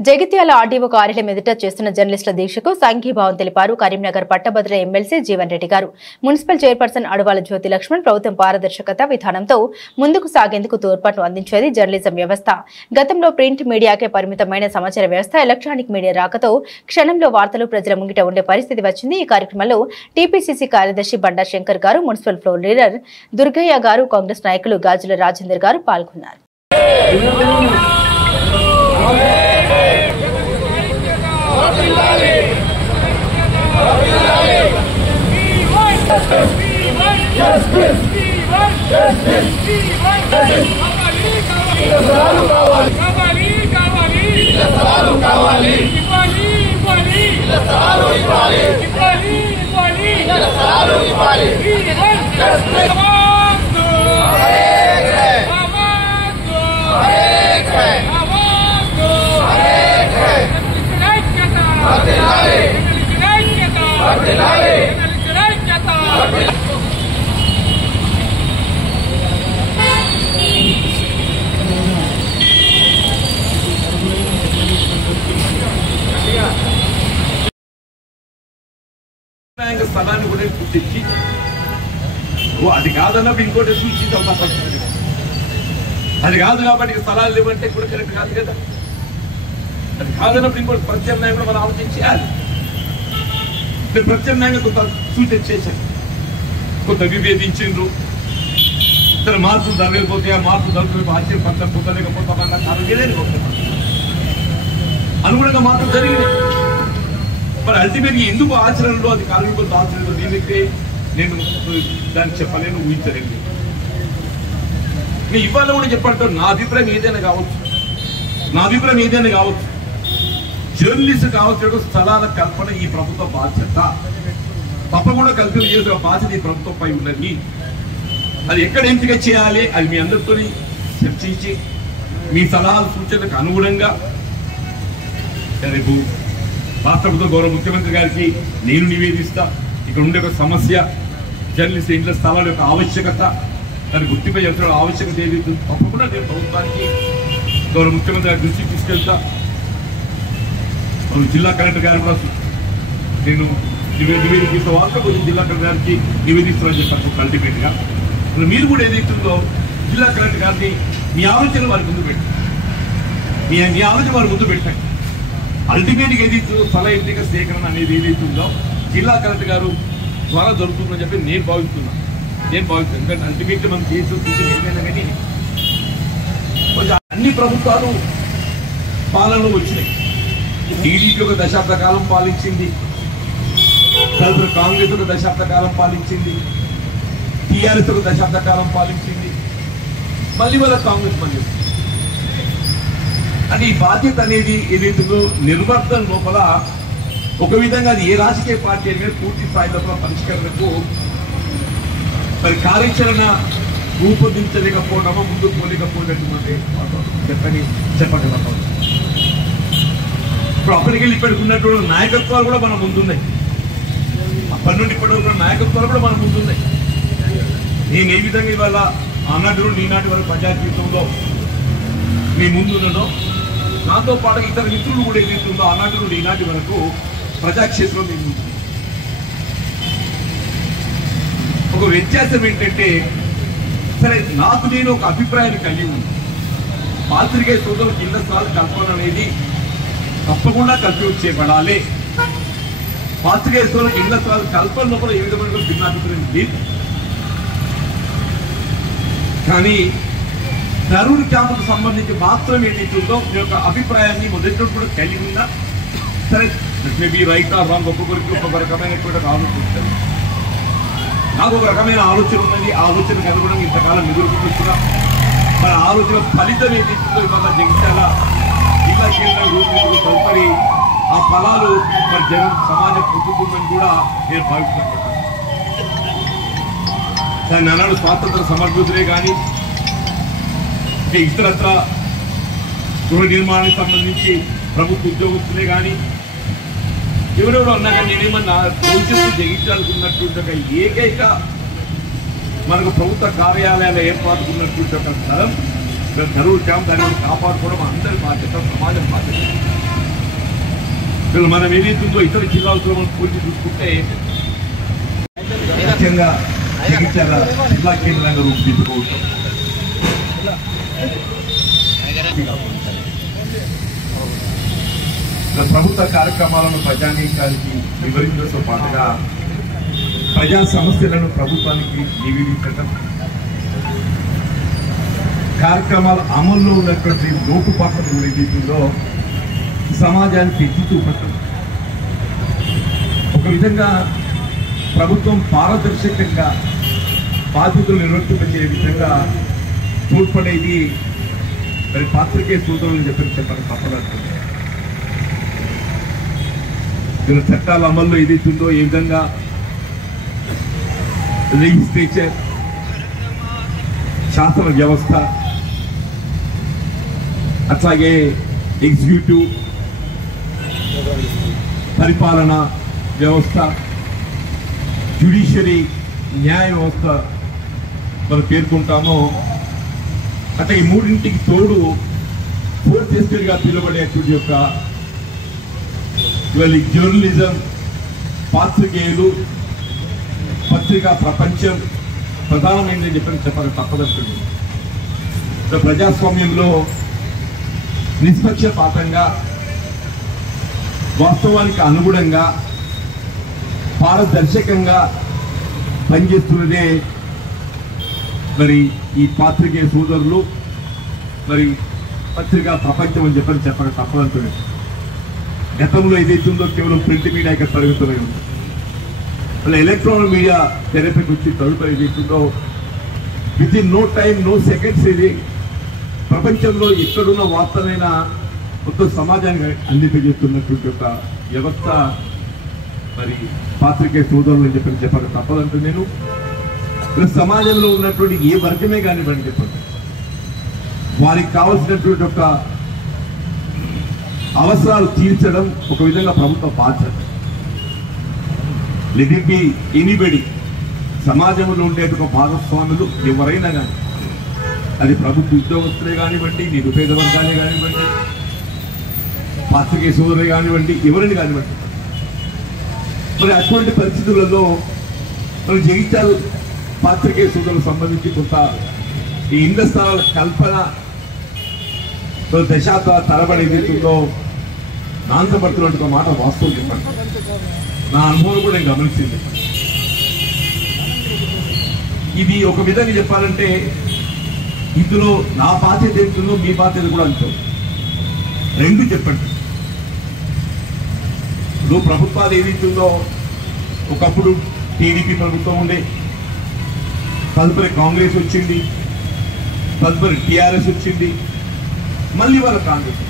Jagtial RDO కార్యాలయం ఎదుట చేస్తున్న జర్నలిస్టుల దీక్షకు సంఘీభావం తెలిపారు కరీంనగర్ పట్టభద్రుల ఎమ్మెల్సీ జీవన్ రెడ్డి గారు. మున్సిపల్ చైర్పర్సన్ అడవాల జ్యోతి లక్ష్మణ్ ప్రభుత్వం పారదర్శకత విధానంతో ముందుకు సాగేందుకు తోడ్పాటును అందించేది జర్నలిజం వ్యవస్థ. గతంలో ప్రింట్ మీడియాకే పరిమితమైన సమాచార వ్యవస్థ ఎలక్ట్రానిక్ మీడియా రాకతో క్షణంలో వార్తలు ప్రజల ముంగిట ఉండే పరిస్థితి వచ్చింది. ఈ కార్యక్రమంలో టీపీసీసీ కార్యదర్శి బండా శంకర్ గారు, మున్సిపల్ ఫ్లోర్ లీడర్ దుర్గయ్య గారు, కాంగ్రెస్ నాయకులు గాజుల రాజేందర్ గారు పాల్గొన్నారు. స్థలాన్ని కూడా తెచ్చి అది కాదన్నప్పుడు ఇంకోటి సూచించాం తప్పదు. అది కాదు కాబట్టి స్థలాలు లేవంటే కూడా కరెక్ట్ కాదు కదా. అది కాదన్నప్పుడు ఇంకోటి ప్రత్యామ్నాయం కూడా మనం ఆలోచించాలి. ప్రత్యామ్నాయంగా కొంత సూచన చేశారు, కొంత విభేదించిండ్రు. ఇతర మార్పులు జరగకపోతే ఆ మార్పు జరుగుతుంది ఆశ్చర్యపడతాం పొందలేకపోతామన్న అనుగుణంగా మార్పులు జరిగినాయి. మరి అల్టిమేట్గా ఎందుకు ఆచరణలో అది కారణం ఆచరణలో దీనికి నేను దాన్ని చెప్పలేను, ఊహించలేదు. నేను ఇవాళ కూడా చెప్పంటాను, నా అభిప్రాయం ఏదైనా కావచ్చు, జర్నలిస్ట్ కావచ్చు, స్థలాల కల్పన ఈ ప్రభుత్వ బాధ్యత. తప్పకుండా కల్పన చేసిన బాధ్యత ఈ ప్రభుత్వంపై ఉన్నది. అది ఎక్కడ ఎంపిక చేయాలి అది మీ అందరితో చర్చించి మీ సలహాలు సూచనలకు అనుగుణంగా రేపు రాష్ట్ర ప్రభుత్వ గౌరవ ముఖ్యమంత్రి గారికి నేను నివేదిస్తా. ఇక్కడ ఉండే ఒక సమస్య జర్నలిస్ట్ ఇంట్లో స్థలాల యొక్క ఆవశ్యకత, దాన్ని గుర్తింపై చేస్తున్న ఆవశ్యకత ఏదైతే తప్పకుండా నేను ప్రభుత్వానికి గౌరవ ముఖ్యమంత్రి గారి దృష్టికి తీసుకెళ్తా. జిల్లా కలెక్టర్ గారు కూడా నేను నివేదిక వాళ్ళతో జిల్లా కలెక్టర్ గారికి నివేదిస్తానని చెప్పారు. అల్టిమేట్ గా మీరు కూడా ఏదైతుందో జిల్లా కలెక్టర్ గారిని మీ ఆలోచన వారి ముందు పెట్టండి. అల్టిమేట్గా ఏదైతుందో స్థల ఎంపిక సేకరణ అనేది ఏదైతుందో జిల్లా కలెక్టర్ గారు ద్వారా జరుగుతుందని చెప్పి నేను భావిస్తున్నాను. ఎందుకంటే అల్టిమేట్గా మనం చేసే ఏదైనా కానీ అన్ని ప్రభుత్వాలు పాలనలో వచ్చినాయి. టీడీపీ ఒక దశాబ్ద కాలం పాలించింది, తదుపరి కాంగ్రెస్ ఒక దశాబ్ద కాలం పాలించింది, టీఆర్ఎస్ ఒక దశాబ్ద కాలం పాలించింది, మళ్ళీ వాళ్ళ కాంగ్రెస్ పనిచేస్తుంది. అంటే ఈ బాధ్యత అనేది ఏదైతుందో నిర్వర్తన లోపల ఒక విధంగా అది ఏ రాజకీయ పార్టీ అనేది పూర్తి స్థాయి లోపల పరిష్కరణకు మరి కార్యాచరణ రూపొందించలేకపోవడమో ముందుకు పోలేకపోయినటువంటి చెప్పగలం. ఇప్పుడు అప్పటికి వెళ్ళి ఇప్పటికి ఉన్నటువంటి నాయకత్వాలు కూడా మన ముందున్నాయి. అప్పటి నుండి ఇప్పటి వరకు నాయకత్వాలు కూడా మన ముందున్నాయి. నేను ఏ విధంగా ఇవాళ ఆనాటి నుండి ఈనాటి వరకు ప్రజా జీవితంలో మీ ముందున్నదో నాతో పాటు ఇతర మిత్రులు కూడా ఏదైతుందో ఆనాటి నుండి ఈనాటి వరకు ప్రజాక్షేత్రం మీ ముందు. ఒక వ్యత్యాసం ఏంటంటే, సరే నాకు నేను ఒక అభిప్రాయాన్ని కలిగి ఉంది. పాత్రికేయ సోదరులకు ఇళ్ల స్థలాల కల్పన అనేది తప్పకుండా కల్పన చేయబడాలి. పాత్రికేయ సోదరులకు ఇళ్ల స్థలాల కల్పనలో కూడా ఏ విధమైన భిన్నాభిప్రాయం లేదు. కానీ ధరూర్ క్యాంపుకు సంబంధించి మాత్రం ఏదైతుందో మీ యొక్క అభిప్రాయాన్ని మొదటి కూడా కలిగి ఉన్నా సరే మేబీ రైట్ ఆర్ రాంగ్ ఒక్కొక్కరికి ఒక్కొక్క రకమైనటువంటి ఆలోచన ఉంటుంది. నాకు ఒక రకమైన ఆలోచన ఉన్నది. ఆ ఆలోచనకు అనుగుణంగా ఇంతకాలం ఎదుర్కొంటున్నా. మరి ఆలోచన ఫలితం ఏదైతుందో ఇవాళ జగిత్యాల జిల్లా కేంద్రం రూపొందించిన తదుపరి ఆ ఫలాలు మరి జనం సమాజం పొందుతుందని కూడా నేను భావిస్తున్నాను. దాన్ని అన్నాడు స్వాతంత్ర సమర్థులే కానీ ఇతరత్ర గృహ నిర్మాణానికి సంబంధించి ప్రభుత్వ ఉద్యోగస్తులే కానీ ఎవరెవరు అన్నా కానీ నేనేమన్నా భవిష్యత్తు జగించాలనుకున్నటువంటి ఒక ఏకైక మనకు ప్రభుత్వ కార్యాలయాల ఏర్పాటుకున్నటువంటి ఒక స్థలం ధరూర్ క్యాంప్ దాన్ని కాపాడుకోవడం అందరి బాధ్యత, సమాజం బాధ్యత. అసలు మనం ఏదైతుందో ఇతర జిల్లాలతో మనం పోల్చి చూసుకుంటే ముఖ్యంగా జగిత్యాల జిల్లా కేంద్రంగా రూపుదిద్దుకోవటం ప్రభుత్వ కార్యక్రమాలను ప్రజానీకానికి వివరించడంతో పాటుగా ప్రజా సమస్యలను ప్రభుత్వానికి నివేదించడం, కార్యక్రమాల అమల్లో ఉన్నటువంటి లోటుపాట్లను ఏదైతుందో సమాజానికి ఎత్తి చూపటం, ఒక విధంగా ప్రభుత్వం పారదర్శకంగా బాధ్యతలు నిర్వర్తించే విధంగా తోడ్పడేది మరి పాత్రికేయ సోదరులను చెప్పడం తప్పదంటుంది. వీళ్ళ చట్టాల అమల్లో ఏదైతుందో ఏ విధంగా లెజిస్లేచర్, శాసన వ్యవస్థ, అట్లాగే ఎగ్జిక్యూటివ్ పరిపాలన వ్యవస్థ, జ్యుడిషియరీ న్యాయ వ్యవస్థ మనం పేర్కొంటామో అంటే ఈ మూడింటికి తోడు ఫోర్త్ ఎస్టేట్గా పిలువబడేటువంటి యొక్క ఇవాళ జర్నలిజం, పాత్రికేయులు, పత్రికా ప్రపంచం ప్రధానమైనదని చెప్పాలి తప్పదంటుంది. ప్రజాస్వామ్యంలో నిష్పక్షపాతంగా వాస్తవానికి అనుగుణంగా పారదర్శకంగా పనిచేస్తున్నదే మరి ఈ పాత్రికేయ సోదరులు, మరి పత్రికా ప్రపంచం అని చెప్పాలి తప్పదంటుంది. గతంలో ఏదైతుందో కేవలం ప్రింట్ మీడియా ఇక్కడ పరిమితమై ఉంది. అలా ఎలక్ట్రానిక్ మీడియా తెరపైకి వచ్చి తదుపరి ఏదైతుందో within no time no seconds ఇది ప్రపంచంలో ఎక్కడున్న వార్తనైనా మొత్తం సమాజానికి అందింపజేస్తున్నటువంటి ఒక వ్యవస్థ మరి పాత్రికేయ సోదరులు అని చెప్పాలి తప్పదంటే నేను సమాజంలో ఉన్నటువంటి ఏ వర్గమే కానివ్వండి చెప్పండి, వారికి కావాల్సినటువంటి ఒక అవసరాలు తీర్చడం ఒక విధంగా ప్రభుత్వ బాధ్యత. లెట్ ఇట్ బి ఎనీబడి, సమాజంలో ఉండేటువంటి భాగస్వాములు ఎవరైనా కానీ, అది ప్రభుత్వ ఉద్యోగస్తులే కానివ్వండి, నిరుపేద వర్గాలే కానివ్వండి, పాత్రికేయ సోదరులే కానివ్వండి, ఎవరిని కానివ్వండి. మరి అటువంటి పరిస్థితులలో మన జగిత్యాల పాత్రికేయ సోదరులకు సంబంధించి కొంత ఈ ఇండ్ల స్థలాల కల్పన దశాబ్దాల తరబడి ఏదైతుందో నాంతపడుతున్నట్టు మాట వాస్తవం చెప్పండి. నా అనుభవం కూడా నేను గమనించింది. ఇది ఒక విధంగా చెప్పాలంటే ఇందులో నా బాధ్యత ఏంటుందో మీ బాధ్యత కూడా అంతే. రెండు చెప్పండి. ఇప్పుడు ప్రభుత్వాలు ఏదైతుందో ఒకప్పుడు టీడీపీ ప్రభుత్వం ఉండే, తదుపరి కాంగ్రెస్ వచ్చింది, తదుపరి టీఆర్ఎస్ వచ్చింది, మళ్ళీ వాళ్ళ కాంగ్రెస్.